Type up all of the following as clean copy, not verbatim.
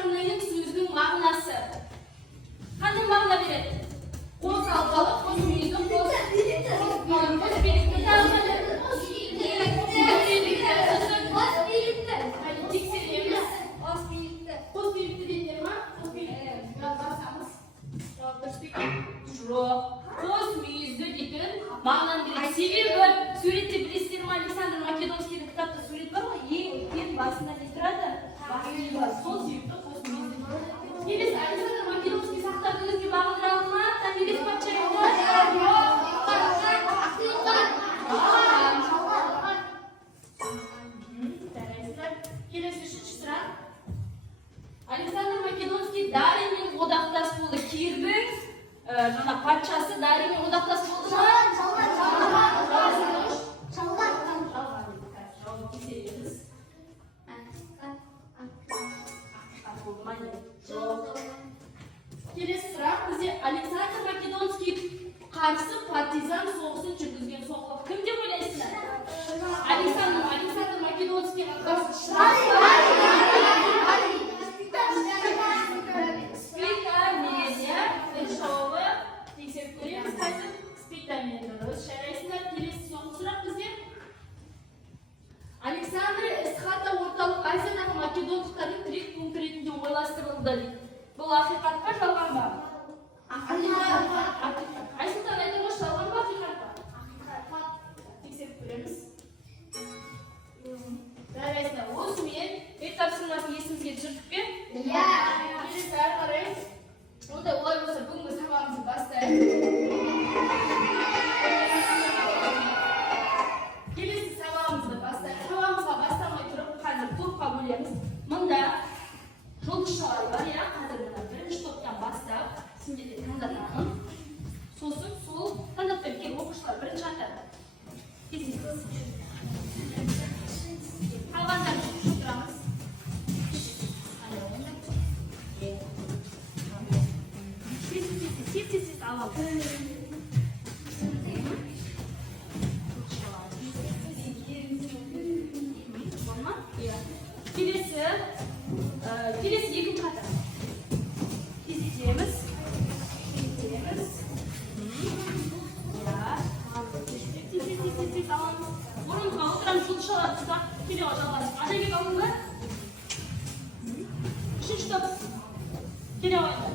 arnayın sözünün mağnası. Qanday ma'no beradi? Qo'z alqali, qo'z muyuzi, qo'z birlikda. Qo'z birlikda deydimi? Qo'z birlikda. Biraz basamiz. Жоқ. Qo'z muyuzi degan ma'noni beradi. Sebebi suratda bilasizlarmi, Aleksandr Makedonskiyning kitobida surat bor-ku, eng basida turadi. Сол себепті qo'z muyuzi. Kelesi Aleksandr Makedonskiy saqladığınız gibi bağlandıralım. Tamirlik patçayımız. Kelesi üçüncü sıra. Aleksandr Makedonskiy Darin'in odaqdas bo'ldi. Kirдің жаңа патшасы Darin'in odaqdas bo'ldi mu? Kelesi sıra bizde Aleksandr Makedonskiy qarshi partizan so'g'isini жүргізген so'qi kim deb o'ylaysizlar? Aleksandr Makedonskiy Spita media showi tekshirib ko'ramiz. Qaysi Spita media o'z sharaysizlar. Kelesi so'qi sıra bizde Aleksandr Esxata O'rtoq Asiyadagi makedonlarning tirik punkti ретінде o'ylashtirildi. Bu haqiqatmi, жалғанбы? Haqiqat. Aysultan aytmoqchi, жалғанбы, haqiqatmi? Haqiqat. Tekshirib ko'ramiz. Жарайсыздар. Осымен бет тапсырмасын есіңізге түсірдікпе? Иә. Келесі әрі қарай. Ондай олай болса бүгінгі сабағымызды бастайық. Келесі сабағымызды бастайық. Сабағымызға бастамай тұрып, қазір топқа бөлеміз. Мұнда жұлдызшалар бар, иә? Қазір мына бірінші топтан бастап, сендерде таңдатамын. Сосын сол таңдатпен келіп оқушылар бірінші атады. Кездесіз. Қалғандар жүріп тұрамыз. Сез аламыз. Келесі екінші қатар. Кездесеміз. Тез аламыз. Орынға отырамыз, жұлдызшалар тұтақ. Келе жалғасыз. Адайбек алыңыз ба? Үшінші топ. Келе ойындар.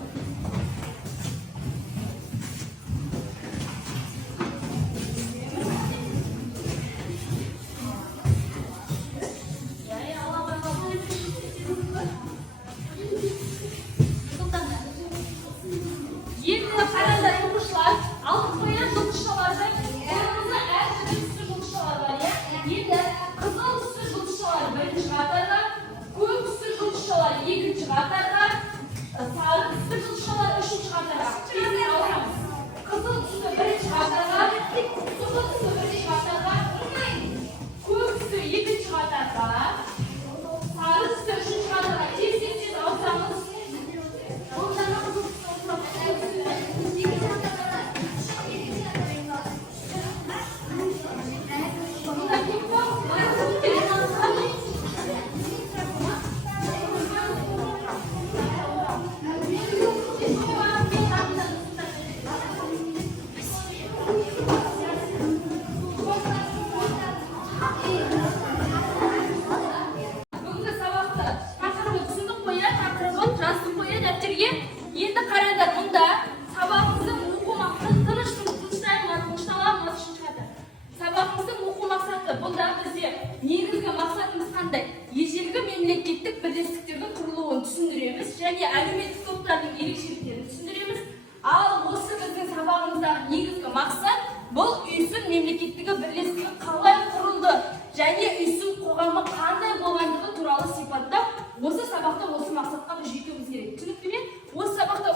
Және әлеуметтік топтардың ерекшеліктерін түсіндіреміз. Ал осы біздің сабағымыздағы негізгі мақсат бұл үйсін мемлекеттігі бірлестігі қалай құрылды және үйсін қоғамы қандай болғандығы туралы сипаттап, осы сабақта осы мақсатқа біз жетуіміз керек. Түсінікті ме? Осы сабақта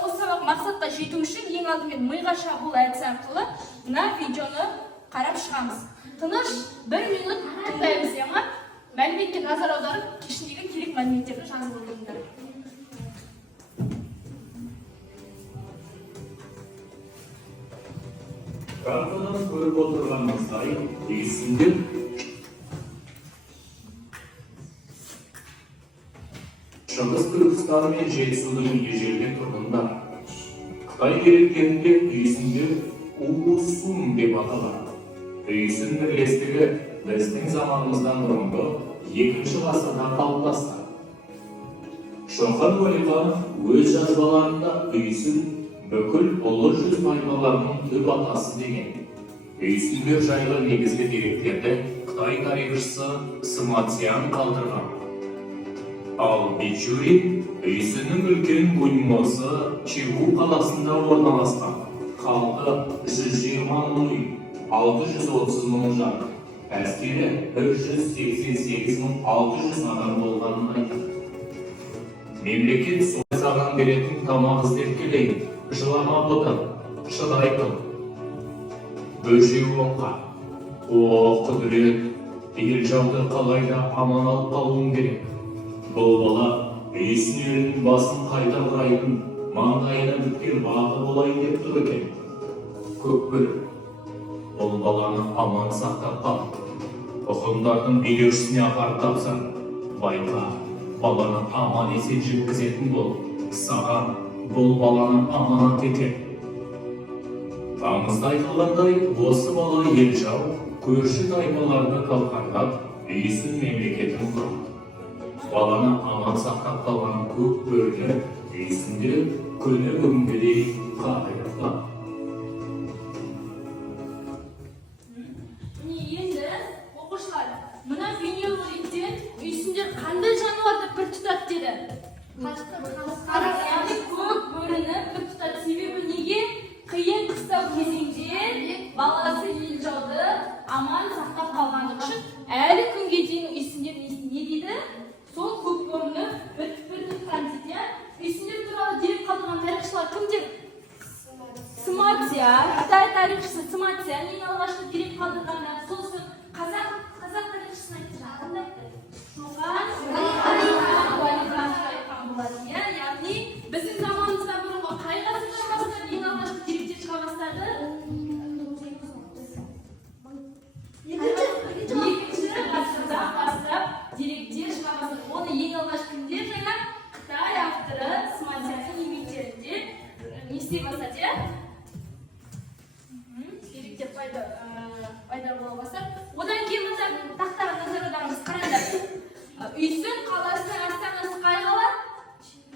мақсатқа жету үшін ең алдымен миға шабуыл әдісі арқылы мына видеоны қарап шығамыз. Тыныш 1 минут тыңдаймыз, ма? Мәліметке назар аударып, ішіндегі керек мәліметтерді жазып отырыңдар. Kартадан көріп отырғанымыздай, есімдер Шығыс Түркістан мен Жетісудың ежелгі тұрғындар. Қытай деректерінде үйсіндер Усун деп аталады. Үйсін бірлестігі біздің заманымыздан бұрынғы 2-ші ғасырда қалыптасқан. Шоқан Уәлиханов өз жазбаларында үйсін бүкіл ұлы жүз тайпаларының түп атасы деген. Үйсіндер жайлы негізгі деректерді Қытай тарихшысы Сыма Цзян қалдырған. Ал Бичурин үйсіннің үлкен гуймосы Чигу қаласында орналасқан. Халқы 120 мың үй, 630 мың жан, әскері 388 600 адам болғанын айтады. Мемлекет саған беретін тамақ іздеп келейін, жылама бұтын, шыдай тұр. Бөжеу оңға, о құдірет, ел жауды қалайда аман алып қалуым керек. Бұл бала үйсін елінің басын қайта бұрайын, маңдайына біткен бағы болайын деп тұр екен. Көкбір, бұл баланы аман сақтап қал. Ұқымдардың билеушісіне апарып тапсаң, байқа, баланы аман есен жеткізетін бол. Саған бұл баланы аманат етеді. Аңызда айтылғандай, осы бала ел жау, көрші тайпаларды талқандап, үйсін мемлекетін құрды. Баланы аман сақтап қалған көк бөрілер үйсінде күні бүгінге дейін қағиратта. Енді оқушылар, мына бейнероликтен үйсіндер қандай жануарды бір тұтады деді? Яғни көк бөріні бір тұтады. Себебі неге? Қиын қыстау кезеңде баласы ел жауды аман сақтап қалғандығы үшін әлі күнге дейін үйсіндер не дейді? Сол көк бөріні бір тұтқан дейді. Үйсіндер туралы дерек қалдырған тарихшылар кімдер? Сыма Цзян, Қытай тарихшысы Сыма Цзян ең алғашқы дерек қалдырғанда, сосын қазақ тарихшысын айтты. Шоқан Уәлиханов айтқан болады. Яғни біздің заманымыздан бұрынғы қай ғасырдан бастап ең алғашқы деректер шыға бастады? Екінші ғасырдан бастап деректер шыға бастады. Оны ең алғаш кімдер жаңа Қытай авторы Сыма Цзянның еңбектерінде не істей бастады? Деректер пайда бола бастады. Одан кейін мына тақтаға назар аударыңыз, қараңдар. Үйсін қаласының астанасы қай қала?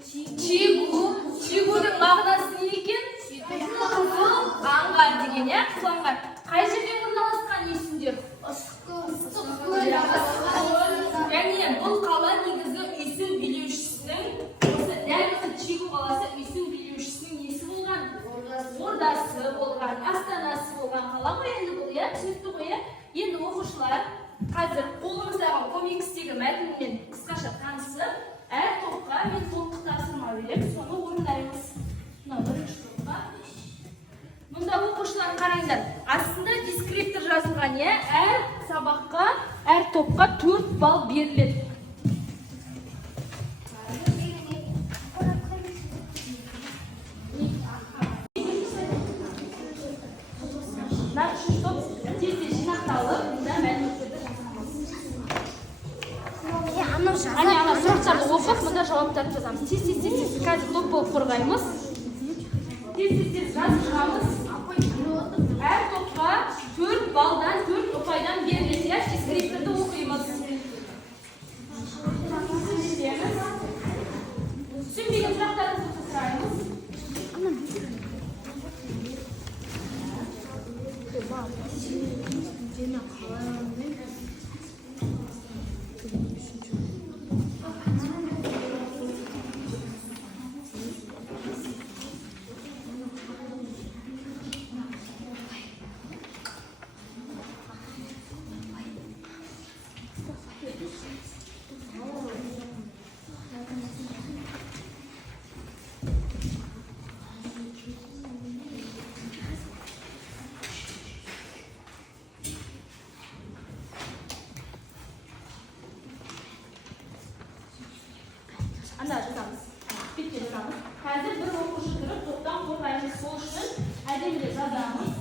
Чигу. Чигудың мағынасы не екен? Қызыл аңғар деген, иә? Қызыл аңғар. Қай жерде орналасқан үйсіндер? Яғни бұл қала негізі үйсін билеушісінің, дәл осы Чигу қаласы үйсін билеушісінің несі болған? Ордасы болған, астанасы болған қала ғой енді бұл, иә? Түсінікті ғой, иә? Енді оқушылар қазір қолымыздағы комикстегі мәтінмен қысқаша танысып, әр топқа мен толықтық тапсырма беремін, соны орындаймыз. Мына бірінші топқа. Мұнда оқушылар қараңдар, астында дескриптор жазылған, иә? Әр сабаққа, әр топқа 4 балл беріледі. Мына үшінші топ тез-тез жинақталып, мұнда мәліметтерді жазамыз. Ана сұрақтарды оқып, мұнда жауаптарды жазамыз. Тез-тез қазір топ болып қорғаймыз. Тез-тез жазып шығамыз. Әр топқа 4 балдан, 4 ұпайдан беріледі. Дескрипторды оқимыз. Түсінбеген сұрақтарды сұраймыз. Anda жазамыз. Бетке жазамыз. Қазір бір оқушы тұрып, топтан қорғаймыз. Сол үшін әдемілеп жазамыз.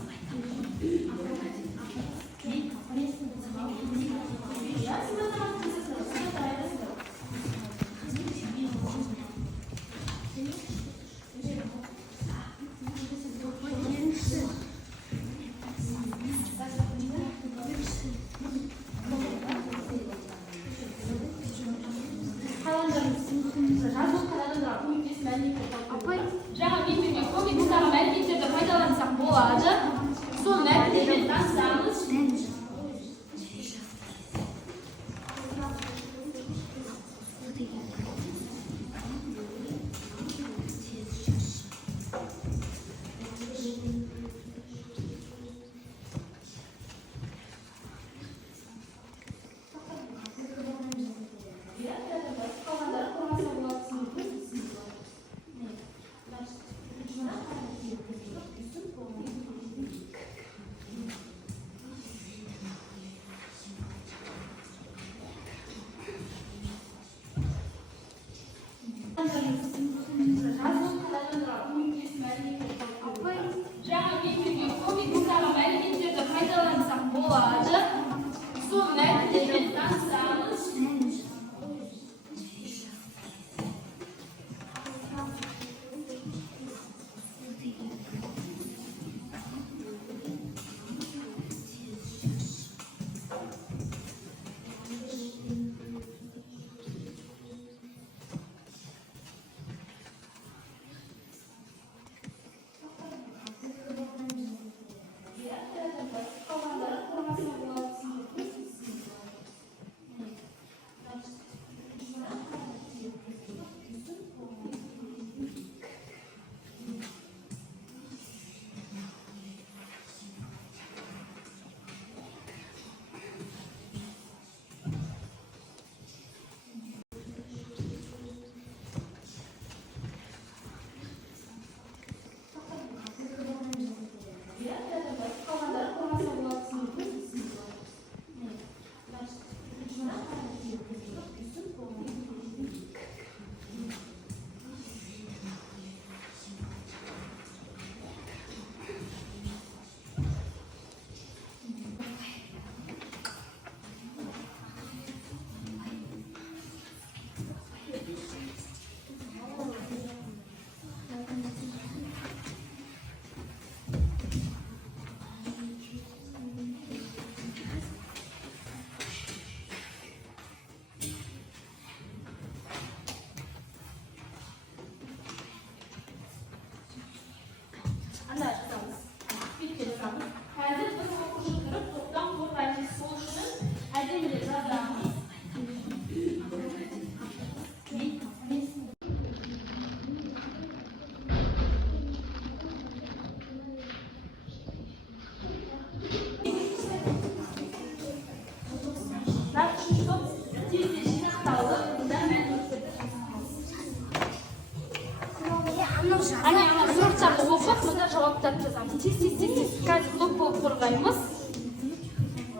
сұрақтарды оқып, мына жауаптарды жазамыз. Тез қазір топ болып қорғаймыз.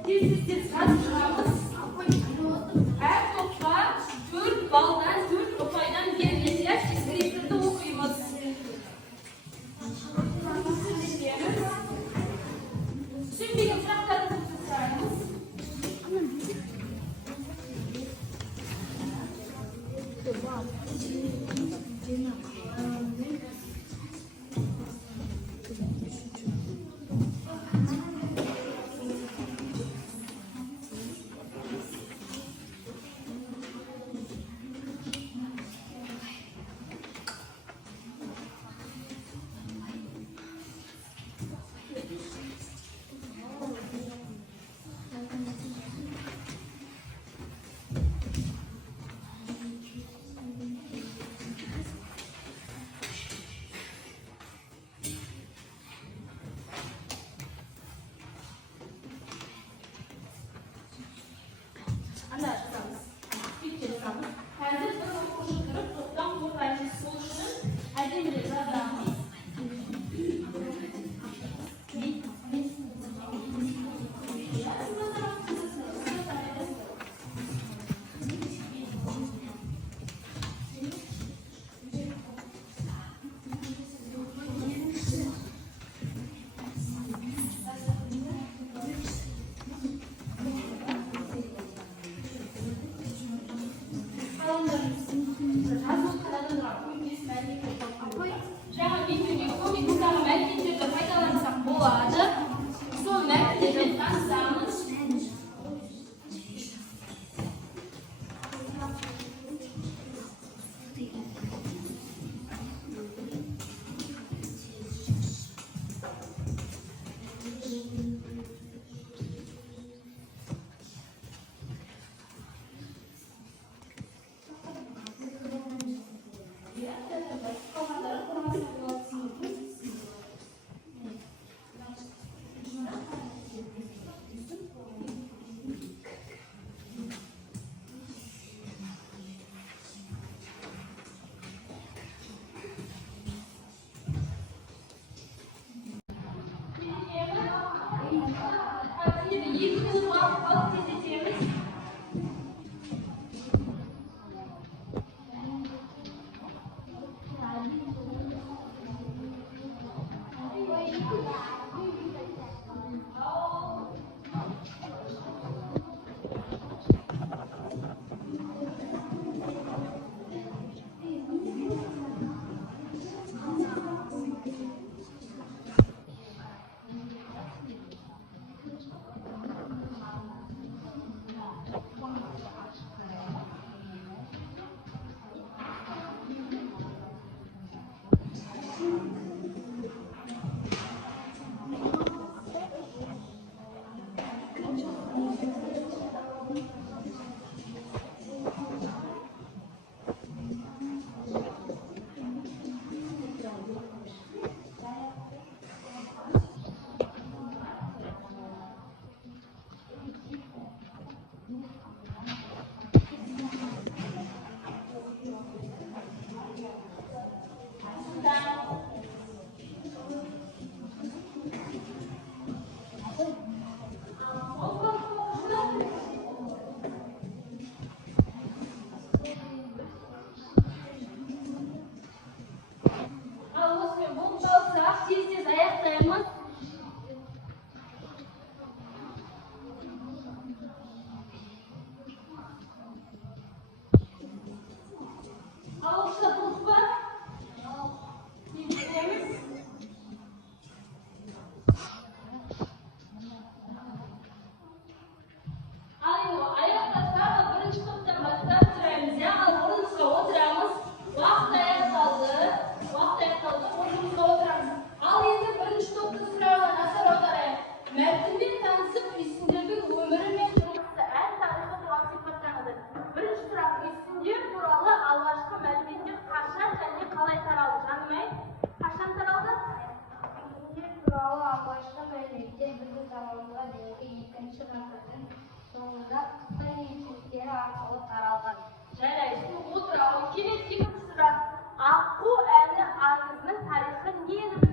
Тез қазір шығамыз. Әр топқа 4 балдан, 4 ұпайдан беріледі. Тескеректерді оқимыз. Түсінбеген сұрақтарыңызды сұраймыз. жаңа видеода комикстағы мәліметтерді пайдалансақ болады. Сол мәліметтермен танысамыз. Жарайды, отыралық. Келесі сұрақ. Аққу әні аңызының тарихы нені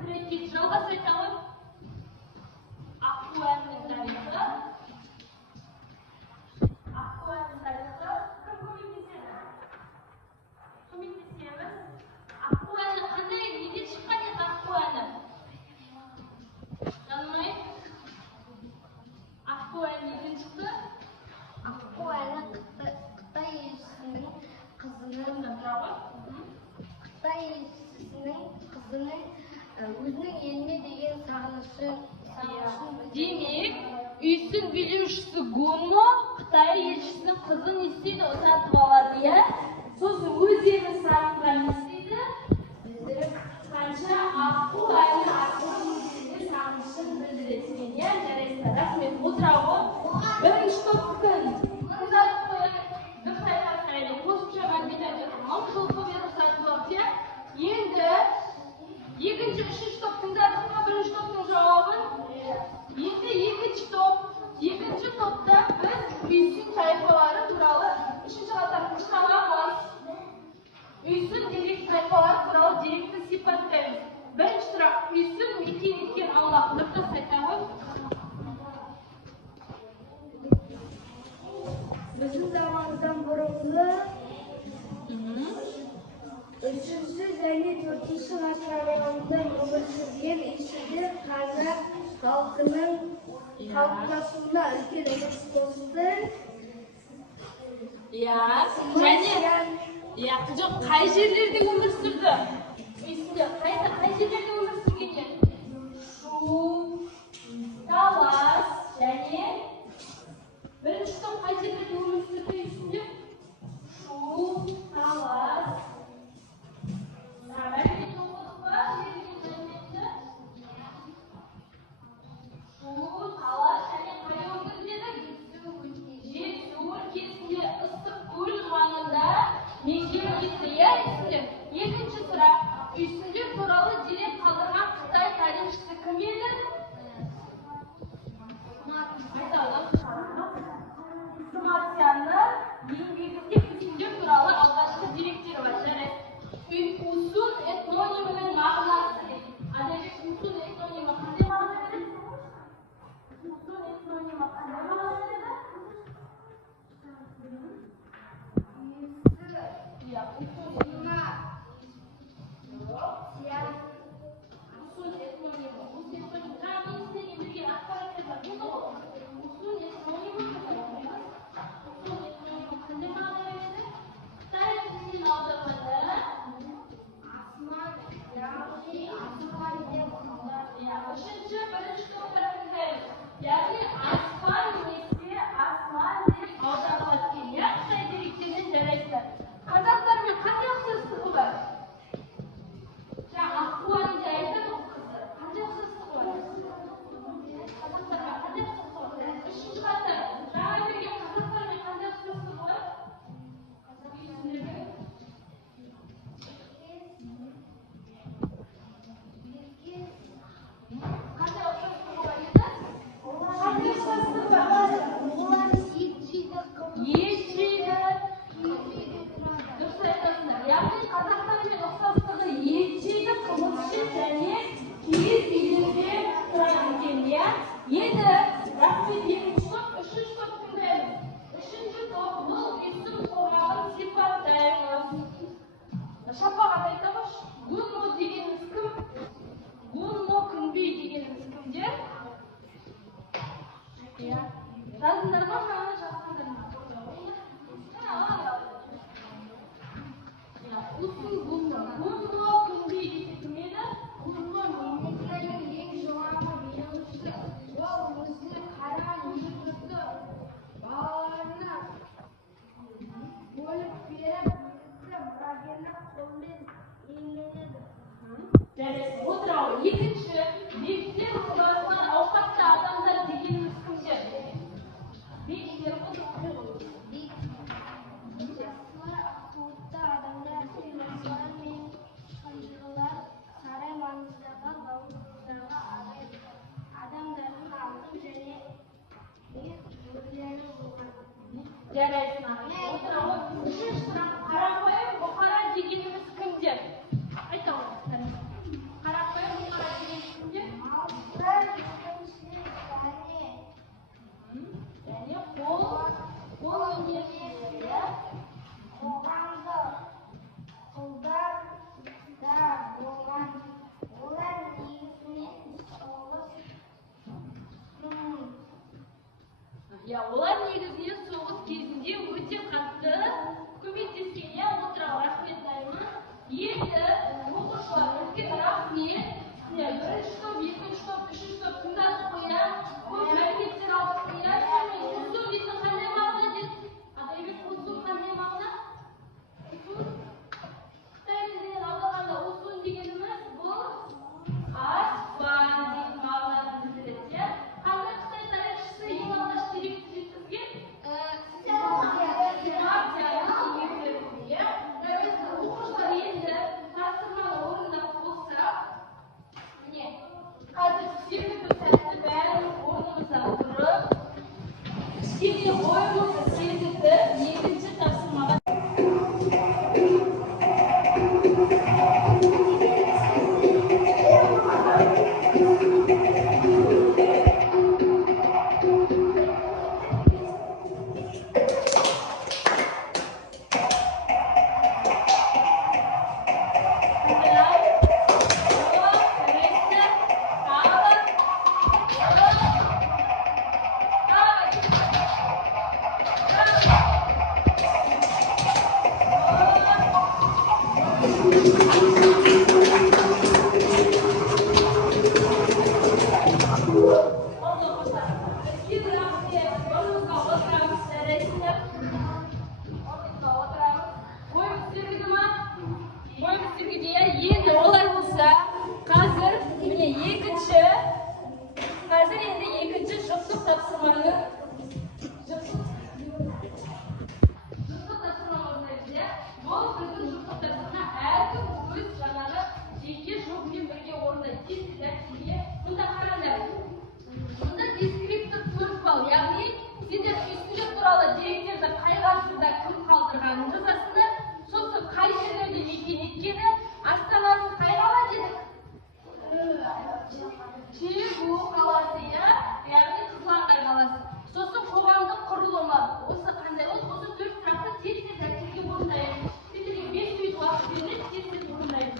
Демек, үйсін билеушісі Гунмо Қытай елшісінің қызын не істейді? Ұзатып алады, иә? Сосын өздерінің сұрағында не істейді? Білдіріп, қанша аққу айны арқылы өздеріне сағынышын білдіретін, иә? Жарайсыздар, рахмет. Отырауы бірінші топтың тыңдадық қояды. Дұрыс айтасыз, қосымша мәлімет айтып отырмын. Жол қойып айтып алды, иә? Енді екінші, үшінші топ тыңдадық па бірінші топтың жауабын? Енді екінші топта біз үйсін тайпалары туралы үшінші қатарда шығамыз. Үйсін дерек тайпалары туралы деректі сипаттаймыз. Бірінші сұрақ, үйсін мекен еткен аумақ дұрыс айтамыз. Bizim zamanımızdan bұрынғы үшінші және төртінші ғасыр аралығында өмір сүрген үйсіндер қазақ халқының қалыптасуына үлкен үлес қосты. Жоқ, қай жерлерде өмір сүрді? Үйсіндер қай жерлерде өмір сүрген? Шу, Талас және бірінші топ қай жерлерде өмір сүрді үйсіндер? Шу, Талас. Мәлімет оқыдық па? Шу, Талас және қай өңірде? Жетісу өлкесінде Ыстықкөл маңында мекен етті, иә үйсіндер? Екінші сұрақ, үйсіндер туралы дерек қалдырған Қытай тарихшысы кім еді? Сыматянның еңбегінде үйсіндер туралы алғашқы деректері бар. Усун этнонимінің мағынасы дейді. Адабек усун этнонимі қандай мағына береді? Усун этнонимі қандай мағына береді? Үшінші, бірінші топтар тыңдаймыз. Яғни аспан немесе асман деп аударылады екен. иә, Қытай деректерінен жарайсыздар. Қазақтармен қандай ұқсастығы бар? Аққуаның да айтады ғой қызы. Қандай ұқсастығы бар? Қазақтармен қандай ұқсастығы бар? Үшінші қатар, жаңа берген қазақтармен қандай ұқсастығы бар? Енді рахмет екінші топ, үшінші топ тыңдаймыз. Үшінші топ бұл үйсін қоғамын сипаттаймыз. Шапағат айтамыз. Гунмо дегеніміз кім? Гунмо күнбей дегеніміз кімдер? Жазыңдар ма, жаңа жазғандар ма? Усун Гунмо. Гунмо күнбей десе кім еді? Гунмо мемлекетінің ең жоғарғы билеушісі. Ол өзіне қараған жұртты балаларына бөліп беріп, мұрагерлік қолмен иеленеді. Жарайсыз. Отырауы екінші, бектер құдасынан ауқатты адамдар дегеніміз кімдер? Бектер Ақуатты адамдар, сыйластар мен қанжығалар сарай маңындағы бауыздарға адамдардың алтын және өрлері болған. жарайсыз. Отырауы үшінші сұрақ, қарапайым бұқара дегеніміз кімдер? Айта алыңыздар. Қарапайым бұқара дегеніміз кімдер? Малдар, және қол өнершілері. қоғамды құлдар да болған. Олар негізінен Олар негізінен соғыс кезінде өте қатты көмектескен. Отырауы рахмет дайымын. Енді оқушылар Orada oturamiz. Oyimiz sirgidimi? Oyimiz sirgidi. Endi olar bo'lsa, hozir mine ikkinchi juftlik topshirmani bu bizim juftlik topshirma har kim o'z janali jeki shu bilan birga o'rnatib sizlarga bunda qaranglar. Bunda deskriptor 4 ball, ya'ni sizlar üstünlük turali direktorda qayg'asida kim qoldirgani jazosini, so'zsiz qaysi yerda etkeni, astanasi qayg'ala dedik. Bu qalasiya, ya'ni Qizlar qalasi. So'zsiz qo'g'amda qurilma, o'zi qanday o'zi 4 tarafda tez-tez tartibga o'rnaydi. Sizlarga 500 vaqt berilib, tez-tez o'rnaydi.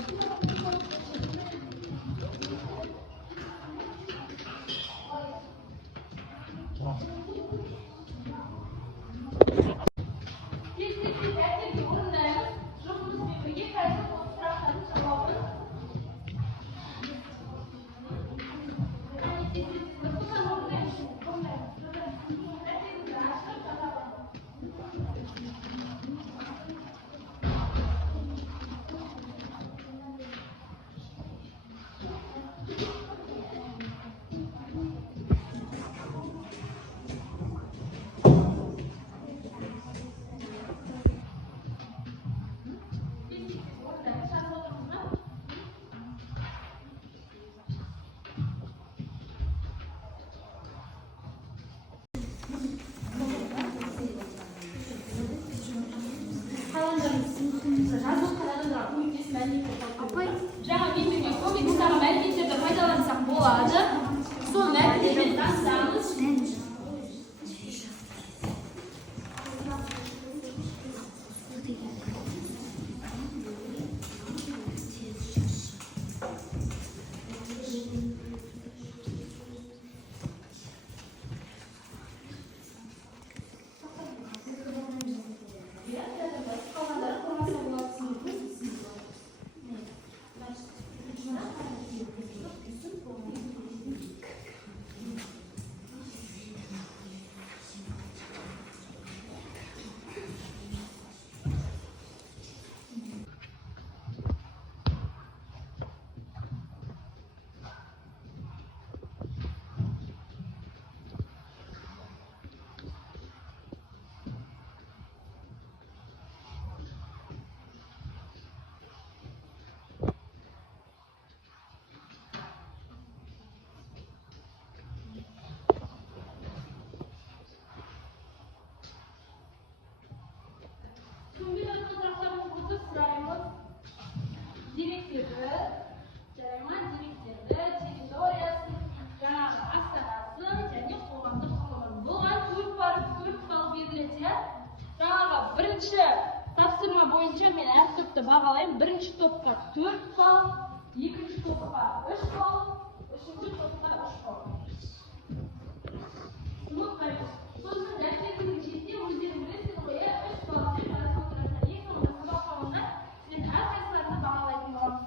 Жаңа мен берген комикстағы мәліметтерді пайдалансақ болады. Сол мәліметтерді танысамыз. Topshirma bo'yicha men har topda бағалаймын. Birinchi topga 4 ball, ikkinchi topga 3 ball, uchinchi topga 3 ball. Shuni qarang. So'zni dastlabki jiddiy o'zlaringiz bilasiz, 3 ball deb o'tirasizlar. Eng so'nggi saboq qolganda men har qaysini бағалайтын bo'laman.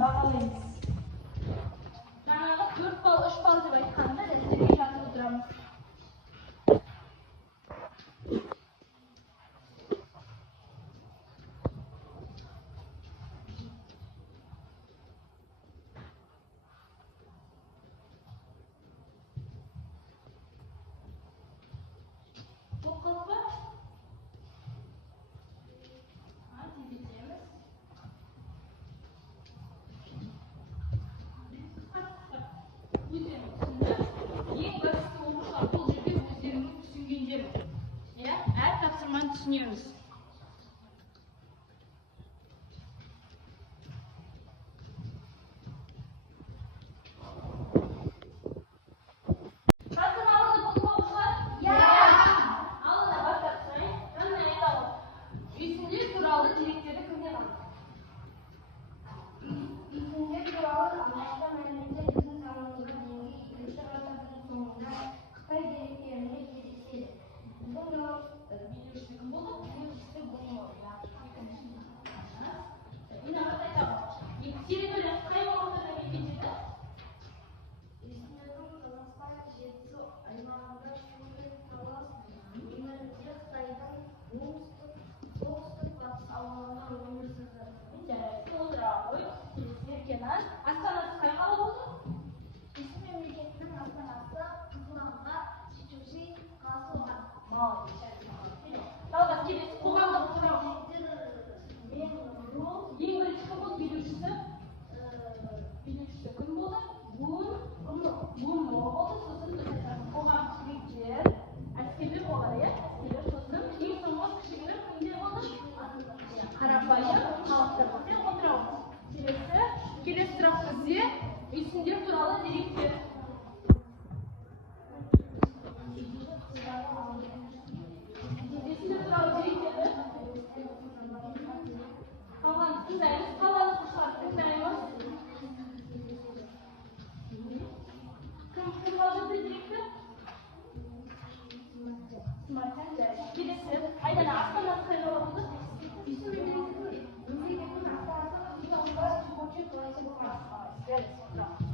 Bağlayınız. Жаңағы 4 ball, 3 ball деп айтқанда дәстүрге жатып отырамыз. түсінеміз. Жаздың алды болып оқушылар? Алдына бастап сұрайын. Қандай айталық? Үйсіндер туралы деректерді кімден алды? Үйсіндер туралы алғашқы мәліметтер біздің заманымызға дейінгі екінші ғасырдың соңында Қытай деректерінде кездеседі. Біздің Билеушісі кім болды? Билеушісі Гумилев. Инағат айтамыз. Территория қай уақытта мекендеді? үйсіндердің Қазақстан жетісу аймағында Шымкент талас өңірінде Қытайдың солтүстік батыс аумағында өмір сүрді. Жарайды, отыра ғой. Еркенаш, астанасы қай қала болды? Үйсін мемлекетінің астанасы Қызылорда Чичуси қаласы болған. Молодец. Жалғас келесі қоғамдық құрам. Ең бірінші кім болды билеушісі? Билеушісі кім болды? Гун болды. Сосын біз айтамыз қоғамдық тіректер, әскерлер болады, иә? Әскерлер. Сосын ең соңғы кішігірім кімдер болды? Қарапайым халықтар болды. Отырамыз. Келесі сұрақ бізде үйсіндер туралы деректер. Үйсіндер туралы деректерді қалғанды тыңдаймыз. Қалғанды оқушыларды тыңдаймыз. Кім қалды деректі? Келесі. Айдана, астанасы қай жауап болды? Үйсін мемлекетінің астанасы Қызылорда Чичуси қаласы болған.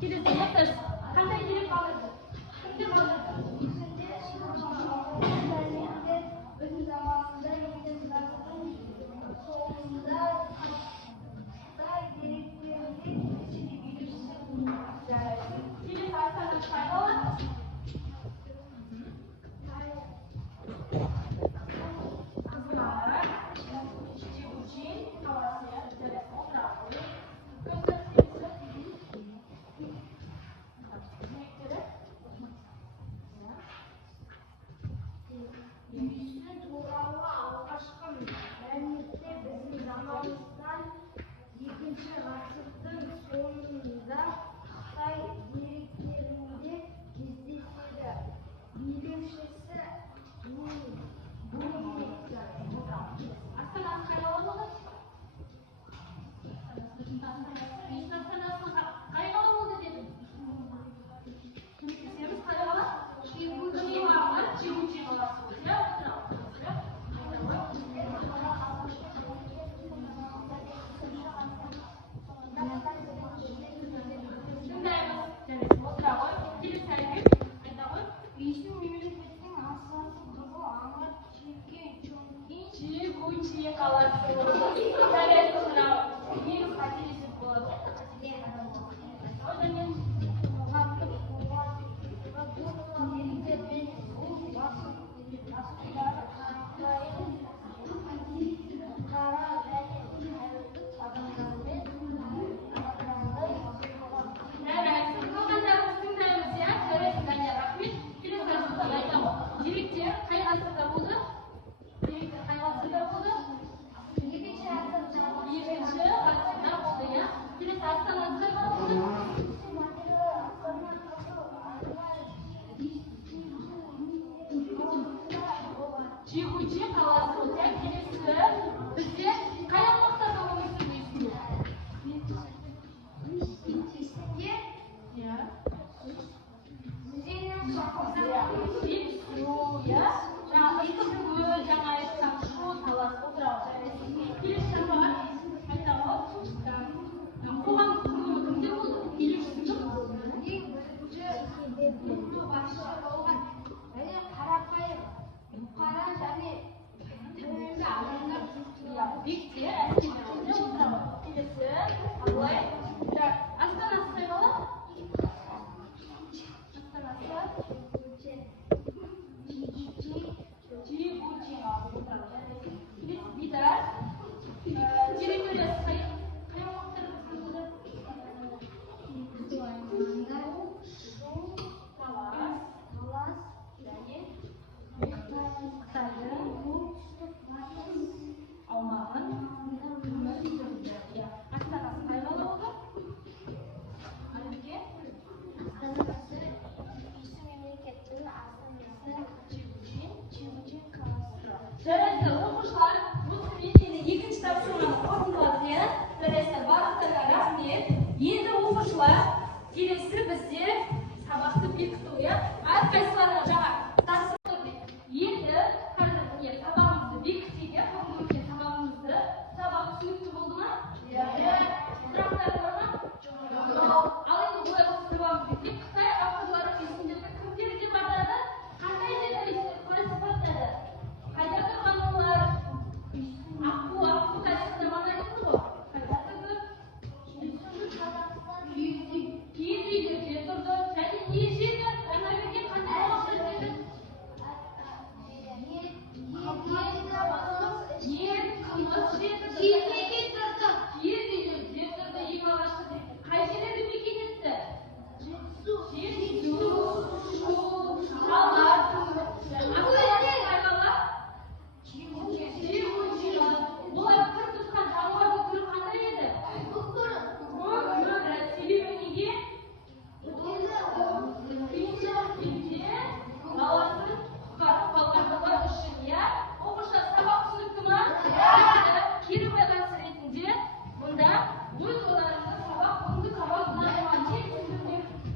Келесі. Мұқтаж. Қандай дерек қалдырды? Кімдер қалдырды? Үйсінде мәліметтер біздің заманымызда екінші ғасырдың соңында Қытай деректерінде кездеседі. Билеушісі Гумилев. Жарайды. Келесі астанасы қай қала? Қызылорда. Чичуси қаласы. Жарайды. Отыра ғой. Үйсін туралы алғашқы мәліметтер біздің заманымыздан екінші ғасырдың соңында Қытай деректерінде кездеседі. Билеушісі Гумилев. Астанасы қай қала болды? Үйсін астанасы қай қала болды дедім? Көмектесеміз, қай қала? Чичуси қаласы болды. Иә, отырамыз. Тыңдаймыз. Жарайды, отыра ғой. Келесі әрекет. Айта ғой. Үйсін мемлекетінің астанасы Қызыл аңғар Чичуси Чичуси қаласы болды. Жарайды, отыра ғой. Ең қателесіп болады. келесі бізде сабақты бекіту, иә? Әрқайсыларына жаңа тапсырды. Енді қазір міне сабағымызды бекітсек, иә? Бүгінгі сабағымызды. Сабақ түсінікті болды ма? Иә. Сұрақтар бар ма? Жоқ. Ал енді былай осы сабағымызды бекітсек, Қытай авторлары есімдерді кімдерге батады? Қандай деп білесіздер? Қалай сипаттады? Қайда тұрған олар? Аққу тарихында мана айтты ғой. Қайда тұрды? Киіз үйлерде тұрды. Және не жеді? Жаңа берген қандай тамақтар жеді? Ет, қымыз жеді. Киіз үйлерде тұрды. Ең алғашқы қай жерлерді мекен етті? Жетісу, Шу, Шалғар, олар бір тұтқан жануардың түрі қандай еді? Себебі неге? Баласын құтқарып қалғандығы үшін, иә? Оқушылар сабақ түсінікті ме? Кері байланыс ретінде мұнда өз ойларыңызды бүгінгі сабақ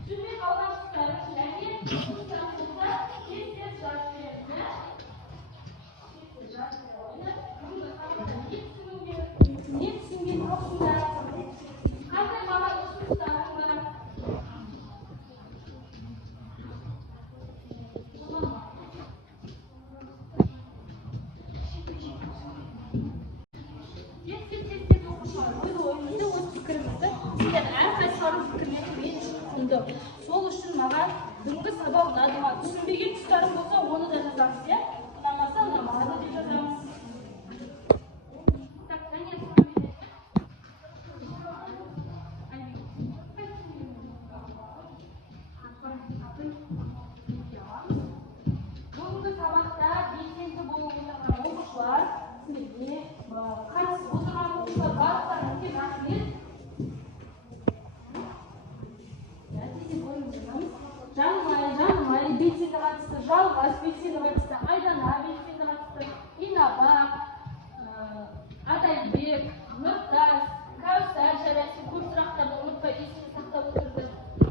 түсінбей қалған тұстарын және тұстарын болса тез жазып беріңіз. Не түсінген жоқсыңдар? Қандай маған ұсыныстарың бар? Тез оқушылар өз ойыңызды, өз пікіріңізді, сіздер әрқайсылардың пікірлері мен үшін құнды. Сол үшін маған бүгінгі сабақ ұнады ма? Түсінбеген тұстарың болса, оны да жазамыз, иә? Ұнамаса, ұнамады деп жазамыз. Бүгінгі сабақта белсенді болып отырған оқушылар, сіздерге қатысып отырған оқушылар барлықтарыңызға рахмет. Жаңылмай, белсенді қатысты Жалғас, белсенді қатысты Айдана, белсенді қатысты Инабақ, Атайбек, Нұртас, Кәусар, жарайсың көп сұрақтарды ұмытпай есіне сақтап отырды.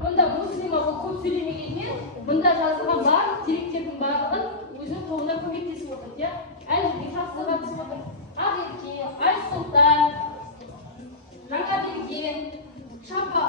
Мұнда Муслима ол көп сөйлемегенмен, мұнда жазылған барлық деректердің барлығын өзінің тобына көмектесіп отырды, иә? Әлжібек жақсы қатысып отыр. Ақерке, Айсұлтан, Жаңаберген, Шапа,